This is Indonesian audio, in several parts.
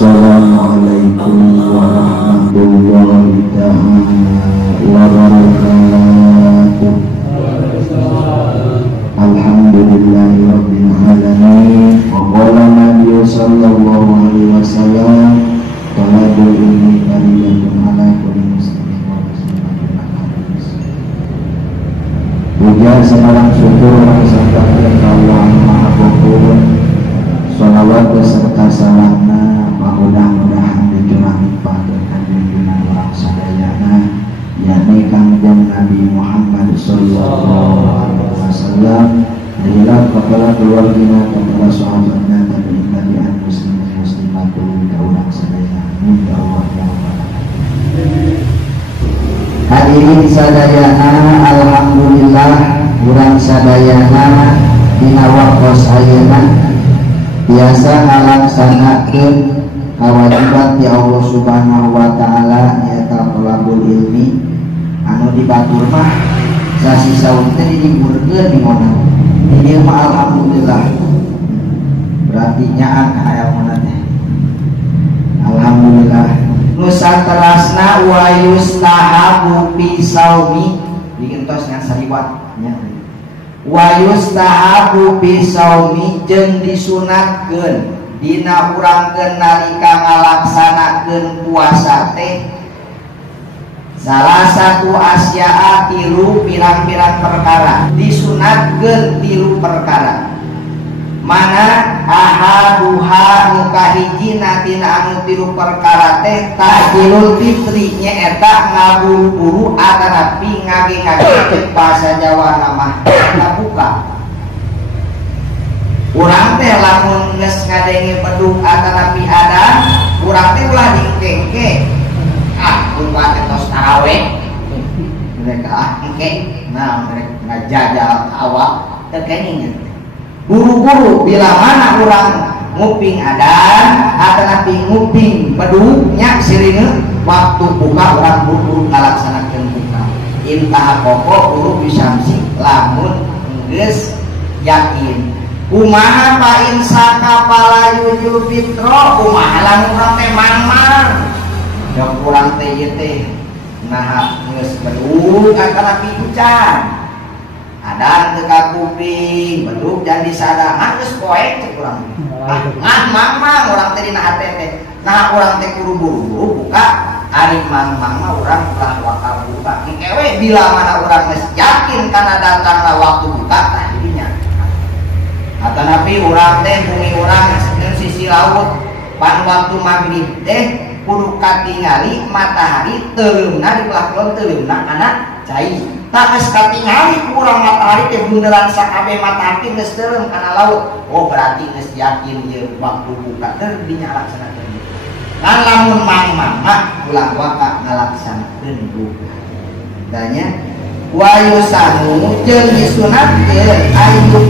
Assalamualaikum warahmatullahi wabarakatuh. Alhamdulillahirabbil alamin. Wa qala Nabi sallallahu alaihi wasallam, talabul ilmi fardun ala kulli muslimin wa muslimatin. Puja sekarang syukur serta Allah Maha Pengampun. Sholawat beserta salamna mudah-mudahan dicurahi padukan junjungan orang sadayana yakni Kangjeng Nabi Muhammad sallallahu alaihi wasallam, dihilang kepada keluarga kepada sahabatnya tabi'in muslimin muslimatul kaulah sadayana. Minta Allah ya Allah. Hadirin sadayana, alhamdulillah urang sadayana dina waktos ayeuna biasa ngalaksanakeun kewajiban ti Allah Subhanahu wa taala nyaeta thalabul ilmi anu dibatur mah sasi saun teh diburkeun di mana ini mah alhamdulillah berarti nyaan ka aya mana teh alhamdulillah. Nu saterasna wa yustahabu fi saumi digentos ngan sariwat nya wa yustahabu fi saumi jeung disunatkeun dina urangkeun nalika ngalaksanakeun puasa teh salah satu asya'a tilu pirang-pirang perkara, disunatkeun tilu perkara. Mana ahaduha nu kahijina tina anu tilu perkara teh tahilul fitri nyaeta ngaburu-buru atanapi ngage-ngage cek bahasa Jawa nama buka. Urang teh lamun geus ngadenge bedug atanapi ada, urang teh ulah dikengke. Kun teh tos tarawih. Mereka engke, nah mereka ngajajal awak teu kenging. Buru-buru bila mana orang nguping adan atanapi nguping bedugnya sirine waktu buka orang buru-buru ngalaksanakeun buka. Intah pokok buru bisamsi lamun geus yakin. Kumaha pa insaka pala yujul fitro, kumaha lamun urang teh mang-mang. Jok urang teh ieu teh nah geus bedug atanapi hujan. Adan teu ka kuping, bedug jadi sadang geus poek cek urang. Mang-mang urang teh dina hate teh. Nah urang teh kudu buru-buru buka, ari mang-mang mah urang ulah waktu buka. Engke bila mana urang geus yakin kana datangna waktu buka tah didinya. Atanapi urang teh bumi urang ngasikeun sisi laut, pan waktu maghrib teh kudu katingali matahari teuleumna di belah kulon teuleumna kana cai. Tak geus katingali ku urang matahari teh bunderan sakabeh matahari geus teuleum kana laut. Oh berarti geus yakin ieu waktu buka teh dinyalaksanakeun. Ngan lamun mang-mang mah ulah waka ngalaksanakeun buka. Tanya wa yusanu jeung disunatkeun ayu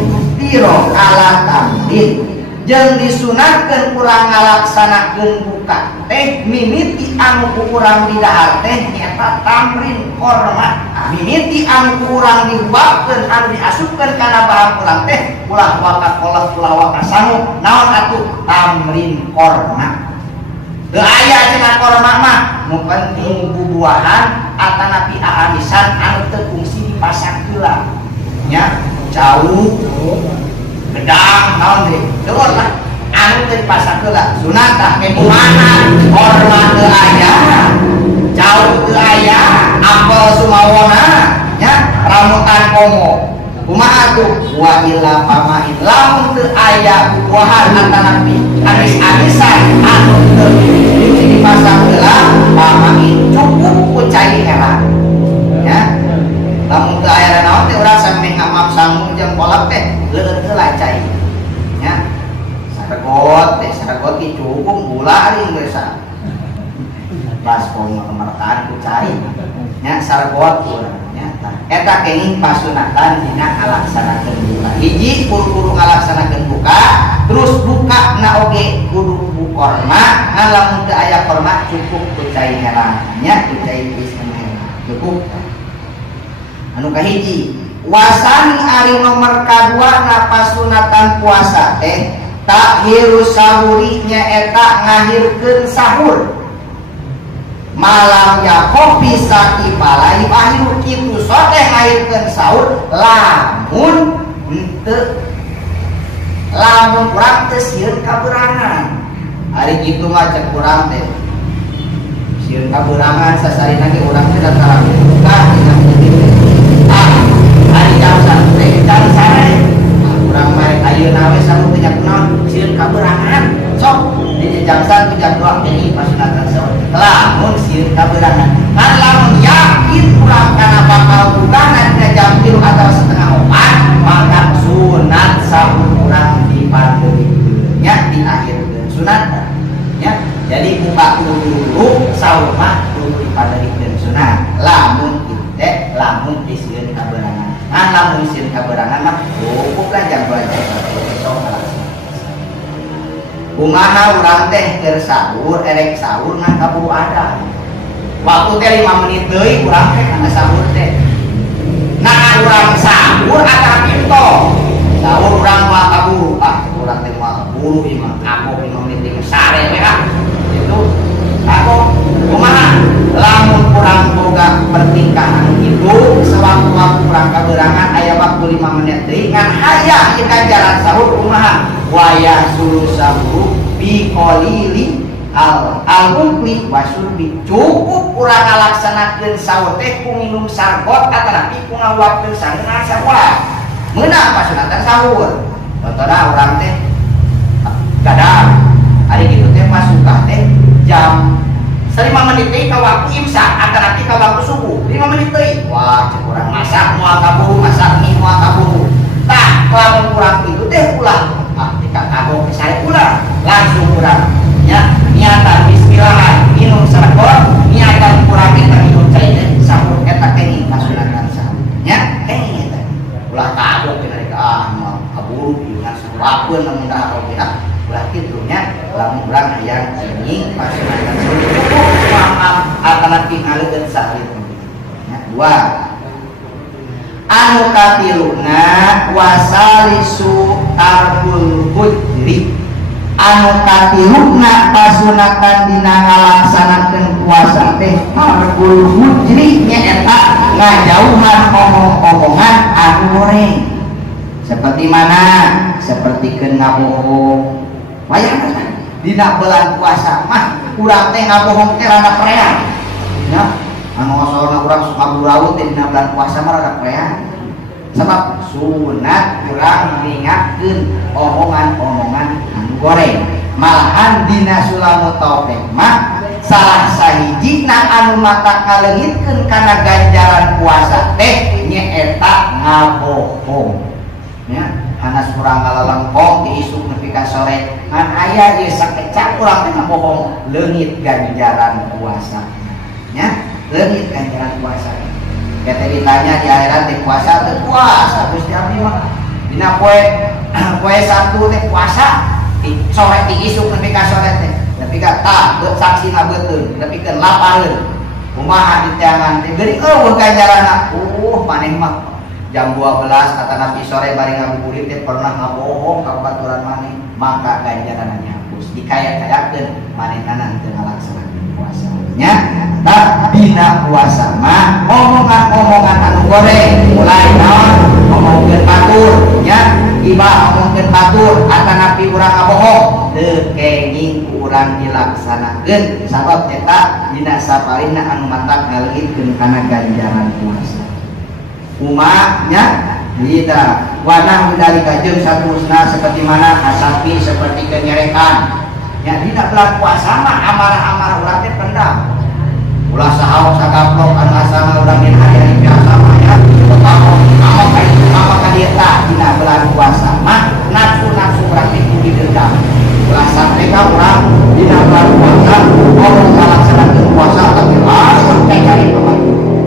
tiro ala tamrin jeung disunatkeun urang ngalaksanakeun buka teh mimiti anu ku urang didahar teh nyaeta tamrin korma. Mimiti anu ku urang diubahkeun anu diasupkeun kana bahan urang teh ulah waka kolot ulah waka sangu naon atuh tamrin korma. Teu aya cenah korma mah nu penting bubuahan atanapi ahamisan anu teu fungsi dipasang heula nya jauh gedang naon deui teueur lah anu teu dipasang heula sunat tah ke kumaha korma teu aya jauh teu aya apel sumawona nya rambutan komo kumaha tuh wa illa pamain lamun teu aya bubuahan atanapi anis-anisan anu teu dipasang heula pamain cukup ku cai heula nya lamun teu aya naon teh urang sampe ngamap sangu jeung kolak teh leureun heula cai nya saregot teh saregot ki cukup gula ari geus pas komo kemertaan ku cai nya saregot urang nya eta kenging pasunatan dina ngalaksanakeun buka. Hiji buru-buru ngalaksanakeun buka, terus buka na oge kudu bukorma, ngan lamun teu aya korma cukup ku cai heula nya ku cai pisang heula cukup. Anu kahiji wasani ari nomor kadua na pasunatan puasa teh takhiru sahuri nyaeta ngahirkeun sahur malam ya kopi sakipalai akhir kitu soteh ngahirkeun sahur lamun urang teu sieun kaberangan ari kitu mah cek urang teh sieun kaberangan sasarina ge urang teh datang buka ari jam 1 teh jam sare urang mah ayeuna we saru teh jam 6 sieun kaberangan sok di jam 1 jam 2 teh pasunatan sahur lamun sieun kaberangan kan lamun yakin urang kana bakal bukaan dina jam 3 atau setengah 4 maka sunat sahur urang dipandeurikeun nya di akhir sunat ya. Jadi buka dulu sahur mah kudu dipandeurikeun sunat lamun teh lamun disieun kaberangan lamun disieun kaberangan mah cukup lah jam 2 jam 3 sok kumaha urang teh keur sahur erek sahur ngan kaburu ada waktu teh 5 menit deui urang teh kana sahur teh nah urang sahur ada pinto sahur urang moal kaburu urang teh moal kaburu imah aku 5 menit deui sare merah itu aku kumaha lamun urang boga pertingkahan itu sewaktu-waktu urang kaberangan aya waktu 5 menit deui ngan hayang ieu ganjaran sahur kumaha waya sulu sahur bi qalili al-mukli wasurbi cukup urang ngalaksanakeun sahur teh ku minum sargot atanapi ku ngawapkeun sangeuna sakola meunang pasunatan sahur contohna urang teh gadang ari kitu teh masukah teh jam 5 menit teh ka waktu imsak atanapi ka waktu subuh 5 menit teh wah cek urang masak moal kaburu masak mie moal kaburu tah lamun urang kitu teh ulah tika kagok saya ulah langsung urang nya niatan bismillah minum sargot niatan kurang kita minum cai sahur eta kenging kasunatan sahur nya kenging eta ulah kagok kita mah kaburu dengan surapeun lamun dah kita ulah kitu nya lamun urang hayang kenging kasunatan sahur paham alternatif ngaleun sahur nya dua anu katiluna wasalisu tarkul hujri anu katiluna pasunatan dina ngalaksanakeun puasa teh tarkul hujri nyaeta ngajauhan omong-omongan anu goreng seperti mana seperti keun ngabohong wayah dina bulan puasa mah urang teh ngabohong teh rada prean ya anu asalna urang suka ngaburaut di dina bulan puasa mah rada prean sebab sunat urang ngingatkeun omongan-omongan anu goreng malahan dina sulamut taufik mah salah sahijina anu mata ngaleungitkeun kana ganjaran puasa teh nyaeta ngabohong nya hanas urang ngalalengkong di isuk nepi ka sore ngan aya ieu sakecak urang teh ngabohong leungit ganjaran puasa nya leungit ganjaran puasa kita ditanya di akhirat teh puasa teh puasa Gusti abdi mah dina poe Sabtu teh puasa sore ti isuk nepi ka sore teh nepi ka tah saksi ngabeuteun nepi ka lapareun kumaha diteangan teh geuning eueuh ganjaranna maneh mah jam 12 atanapi sore bari ngabuburit teh pernah ngabohong ka baturan maneh maka ganjaranna dihapus dikaya-kayakeun manehna teu ngalaksanakeun puasa nya tak dina puasa mah omongan-omongan anu goreng mulai naon ngomongkeun batur nya ibah ngomongkeun batur atanapi urang ngabohong teu kenging urang dilaksanakeun sabab eta dina saparina anu mata ngaleungitkeun kana ganjaran puasa umatnya kita wanah dari kajeng satusna seperti mana asapi seperti kenyerekan ya dina bulan puasa mah amarah-amarah urang teh pendam ulah sahaok sagaplok anu asalna urang dina hari biasa mah ya apa ka dieta dina bulan puasa mah nafsu-nafsu urang teh kudu didendam ulah sampai ka urang dina bulan puasa orang ngalaksanakeun puasa tapi sampai cari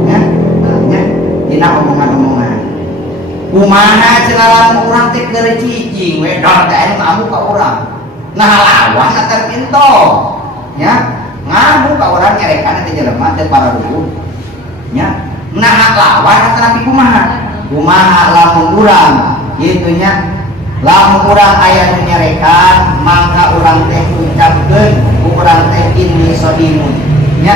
ya dina omongan-omongan kumaha cenah urang teh keur cicing we dor teh anu ngamu ka urang nah lawan atar pinto ya ngamu ka urang nyerekan teh jelema teh para dulu nya nah lawan atar kumaha lamun urang kitu nya lamun urang aya nu nyarekan maka urang teh ucapkeun urang teh inni shodimun nya.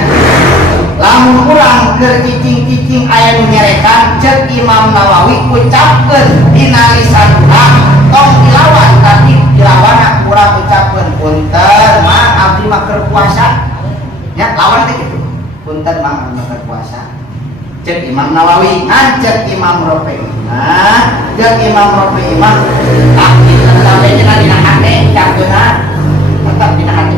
Lamun urang keur cicing-cicing aya nu nyarekan ceuk Imam Nawawi ucapkeun dina lisan urang tong dilawan tapi dilawan urang ucapkeun punten mah abdi mah keur puasa nya lawan teh kitu punten mah abdi keur puasa cek Imam Nawawi cek Imam Rafi'i. Nah cek Imam Rafi'i mah abdi sampai cenah dina hate ucapkeunna tetep dina hate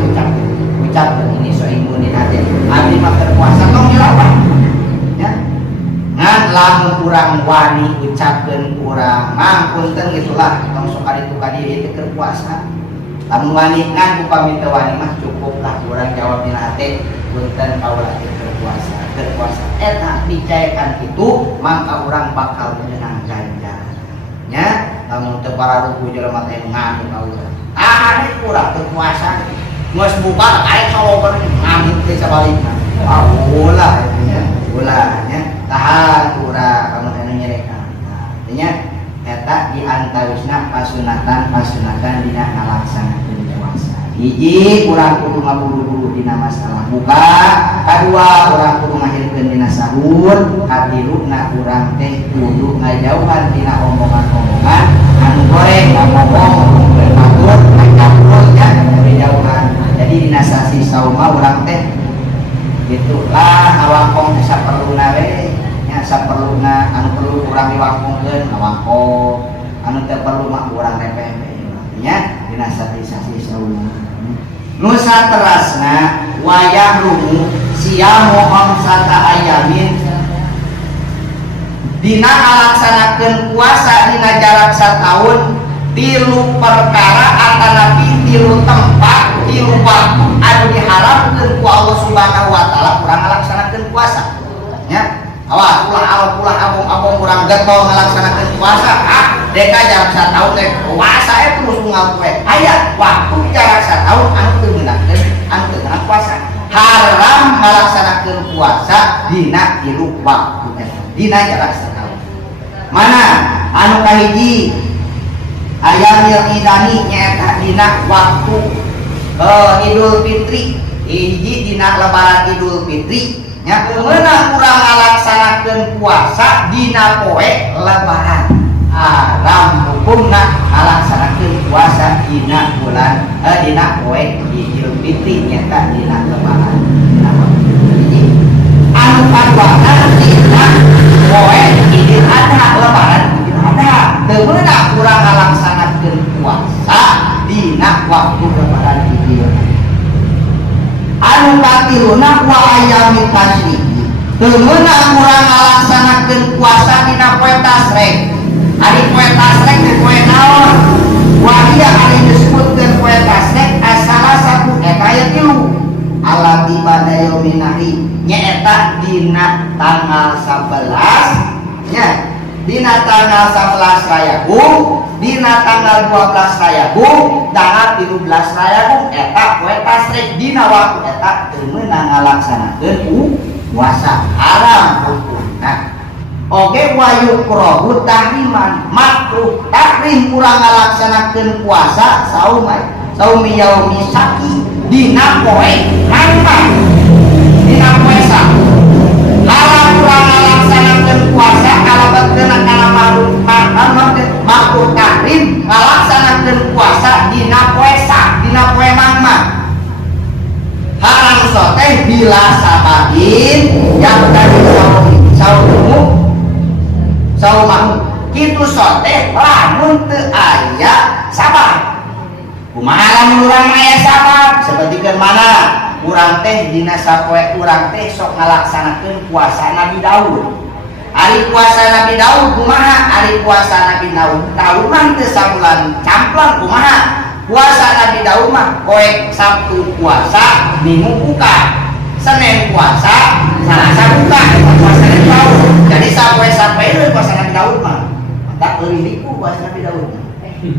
ucapkeun ini soimun dina hate abdi mah keur puasa tong dilawan nya. Ngan lamun urang wani ucapkeun urang mah punten gitulah tong sok kaditu kadieu teh keur puasa. Lamun wani ngan upami teu wani mah cukuplah urang jawab dina hate punten kaula teh keur puasa eta dicayakan itu maka urang bakal menang ganjaran nya. Lamun teu pararuku jelema teh ngadu ka urang ari urang teu puasa geus buka arek sologon ngamuk teh sabalikna ulah nya ulah nya tahan urang kamu anu nyerekan. Nah nya eta di antawisna pasunatan dina ngalaksanakeun puasa. Hiji urang kudu ngaburu-buru dina masalah buka, kadua urang kudu ngahirkeun dina sahur, katiluna urang teh kudu ngajauhan dina omongan-omongan anu goreng, ngomong bermatur, ngacampur ya ngajauhan. Jadi dina sasi sauma urang teh gitulah ngawangkong saperluna we nya saperluna anu perlu urang diwangkongkeun ngawangkong, anu teu perlu mah urang repeh nya dina sasi sauma. Nusa terasna wayah rumu siamu omsata ayamin dina ngalaksanakeun puasa dina jarak sataun tilu perkara atanapi tilu tempat tilu waktu anu diharapkeun ku Allah Subhanahu wa taala urang ngalaksanakeun puasa nya. Awas ulah abong urang getol ngalaksanakeun puasa deka jarak sataun teh puasa terus ngapoe aya waktu jarak sataun anu teu meunangkeun anu teu meunang puasa haram ngalaksanakeun puasa dina tilu waktu dina jarak sataun. Mana anu kahiji ayamil idani nyaeta dina waktu Idul Fitri hiji dina lebaran Idul Fitri nya meunang urang ngalaksanakeun puasa dina poe lebaran haram hukumna ngalaksanakeun puasa dina bulan dina poe Idul Fitri nyaeta dina lebaran. Anu kaduana dina poe Idul Adha lebaran Idul Adha teu meunang urang ngalaksanakeun puasa dina waktu lebaran Idul Adha. Anu katiluna wa ayami tasyrik teu meunang urang ngalaksanakeun puasa dina poe tasrek. Ari poe tasrek teh poe naon? Wahia ari disebutkeun poe tasrek asala satu eta aya tilu. Alati pada yaumin nahri nyaeta dina tanggal 11 nya. Dina tanggal 11 Rayagung, dina tanggal 12 Rayagung, tanggal 13 Rayagung eta poe tasrek dina waktu eta teu meunang ngalaksanakeun puasa haram hukumna. Oge wayukrohu tahriman makruh tahrim urang ngalaksanakeun puasa saumi yaumi saki dina poe Ramadan dina poe Sabtu haram urang ngalaksanakeun puasa kalabekeun kana makruh tahrim ngalaksanakeun puasa dina poe Sak dina poe Mangmah haram soteh bila sabahin yang dari saumahu kitu soteh lamun teu aya sabab. Kumaha lamun urang aya sabab sapertikeun mana urang teh dina sapoe urang teh sok ngalaksanakeun puasa Nabi Daud. Ari puasa Nabi Daud kumaha? Ari puasa Nabi Daud tahunan teu sabulan camplang kumaha? Puasa Nabi Daud mah poe Sabtu puasa, Minggu buka, Senin puasa, Selasa buka, puasa Nabi Daud. Jadi sapoe-sapoe itu puasa Nabi Daud mah. Tak liriku puasa Nabi Daud.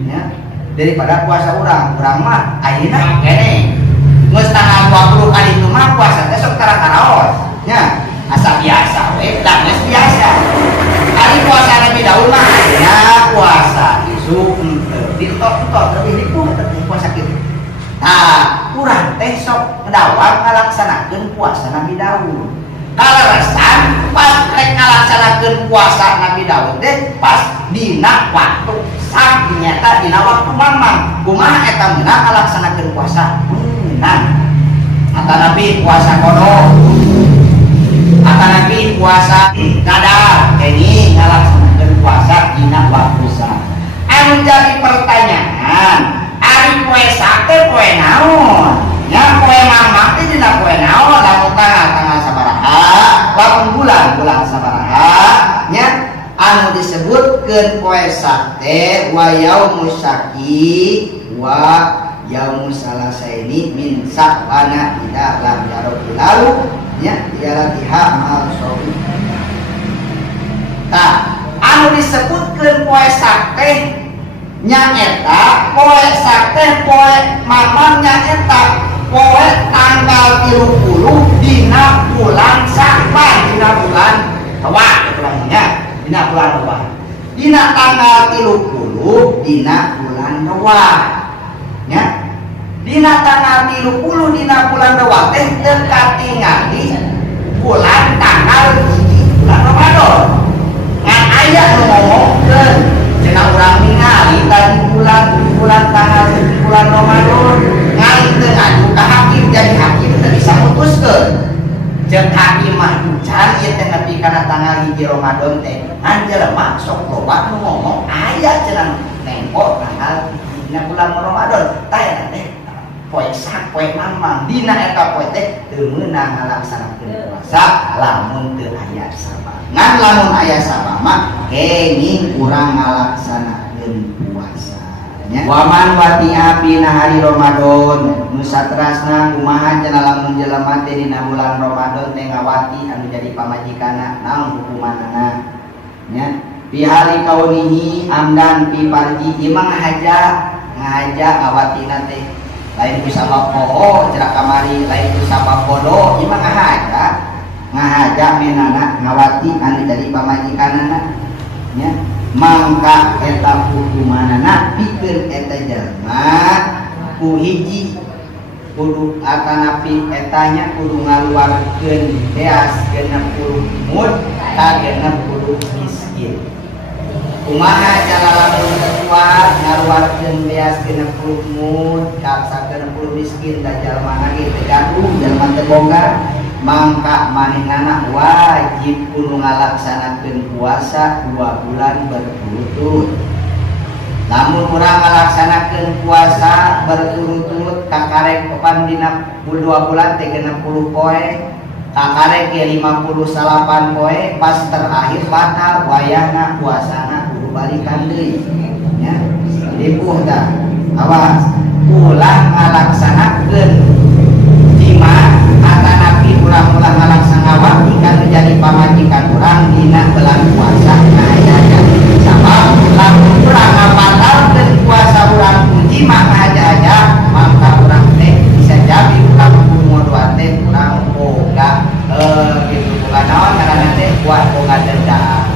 Ya. Daripada puasa urang mah ayeuna kene. Geus tanggal 20 kali itu mah puasa teh sok tara-taraos. Ya, asa biasa we, da geus biasa. Ari puasa Nabi Daud mah ayeuna puasa isu ditot-tot lebih ribu teh puasa kitu. Nah, urang teh sok ngedawang ngalaksanakeun puasa Nabi Daud. Kaleresan pas rek ngalaksanakeun puasa Nabi Daud teh pas dina waktu sak nyata dina waktu mamang. Kumaha eta meunang ngalaksanakeun puasa? Meunang. Ata Nabi puasa kodok. Ata Nabi puasa dadar. Ini ngalaksanakeun puasa dina waktu sak. Anu jadi pertanyaan, ari poe sate poe naon? Nya poe mamang teh dina poe naon? Lamun tanggal sabaraha? Lamun bulan sabaraha? Nya anu disebutkeun poe sate wa yaumus syaki wa yaumus salasaini min sa'bana ida lam yarul lalu nya ialah tiha mal sobi. Tah, anu disebutkeun poe sate nyaeta poe sakte poe mamang nyaeta poe tanggal 30 dina bulan Sya'ban, dina bulan Hawa ulangnya dina bulan Hawa, dina tanggal 30 dina bulan Hawa nya dina tanggal 30 dina bulan Hawa teh teu katingali bulan tanggal bulan Ramadan ngan aya nu ngomongkeun cenah urang ningali tadi bulan tanggal bulan Ramadan ngali teu ngaju ka hakim jadi hakim teu bisa mutuskeun jeung hakim mah can ieu teh nepi kana tanggal 1 Ramadan teh an jelema sok loba nu ngomong aya cenah nempo tanggal dina bulan Ramadan tah teh poe sak poe mamang dina eta poe teh teu meunang ngalaksanakeun puasa lamun teu aya sabab. Ngan lamun aya sabab mah kenging urang ngalaksanakeun puasa nya. Waman wati'a pina hari Ramadan nu satrasna kumaha cenah lamun jelema teh dina bulan Ramadan teh ngawati anu jadi pamajikanna naon hukumanana nya. Fi hali kaunihi amdan fi farji imang ngahaja ngawatina teh lain ku sabab poho cerak kamari lain ku sabab bodoh imang ngahaja menana ngawati anu jadi pamajikanana nya mangka eta hukumanana pikeun eta jelema ku hiji kudu atanapi etanya kudu ngaluarkeun beas 60 mud ka 60 miskin. Kumaha jalalamun kuat ngaluarkeun beas 60 mud ka 60 miskin da jalma ge teu gaduh jalma teu boga mangka manehna wajib kudu ngalaksanakeun puasa 2 bulan berturut-turut. Lamun urang ngalaksanakeun puasa berturut-turut kakarek kepan dina 2 bulan teh 60 poe, kakarek ge 58 poe, pas terakhir batal wayahna puasana kudu balikan deui nya. Dipuh tah. Awas ulah ngalaksanakeun jima atanapi urang-urang ngalaksanakeun ikan menjadi pamajikan urang dina bulan puasa ngajaya. Sabab lamun urang ngabatalkeun puasa urang puji maka aja maka urang teh bisa jadi urang kudu teh urang boga gitu bukan naon karena teh buat boga denda.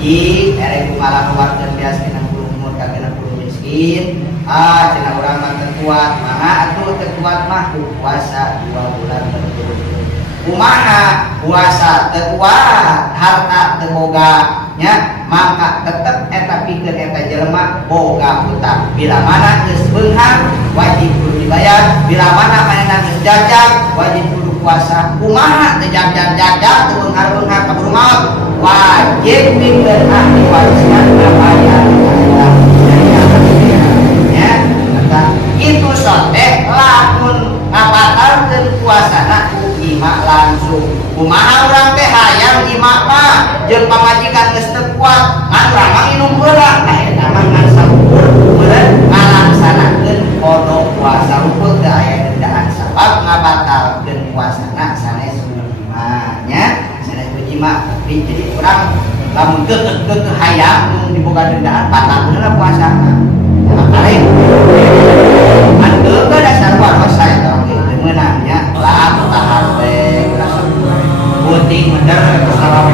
Hiji erek ngalakukeun bias 60 umur ka 60 miskin. Cenah urang mah teu kuat, mangga atuh teu kuat mah puasa 2 bulan berturut-turut. Kumaha puasa teu kuat, harta teu boga nya, maka tetep eta pikeun eta jelema boga hutang. Bila mana geus beunghar wajib kudu dibayar, bila mana manehna geus jajak wajib kudu puasa. Kumaha teu jajak-jajak teu beunghar-beunghar kaburu maot, wajib pikeun ahli warisna ngabayar. Itu sote lamun ngabatalkeun puasana ku imak langsung. Kumaha urang teh hayang imak mah jeung pamajikan geus teu kuat ngan urang mah minum heula. Nah eta mah ngan sahukur meureun ngalaksanakeun podo puasa hukul teu aya dendaan sabab ngabatalkeun puasana sanes ujima nya. Sanes ujima jadi urang lamun keukeuh hayang nu diboga dendaan batalkeun puasana. Makanya anteu dasar warosa eta oge meunangnya lah tahar teh puting bener salah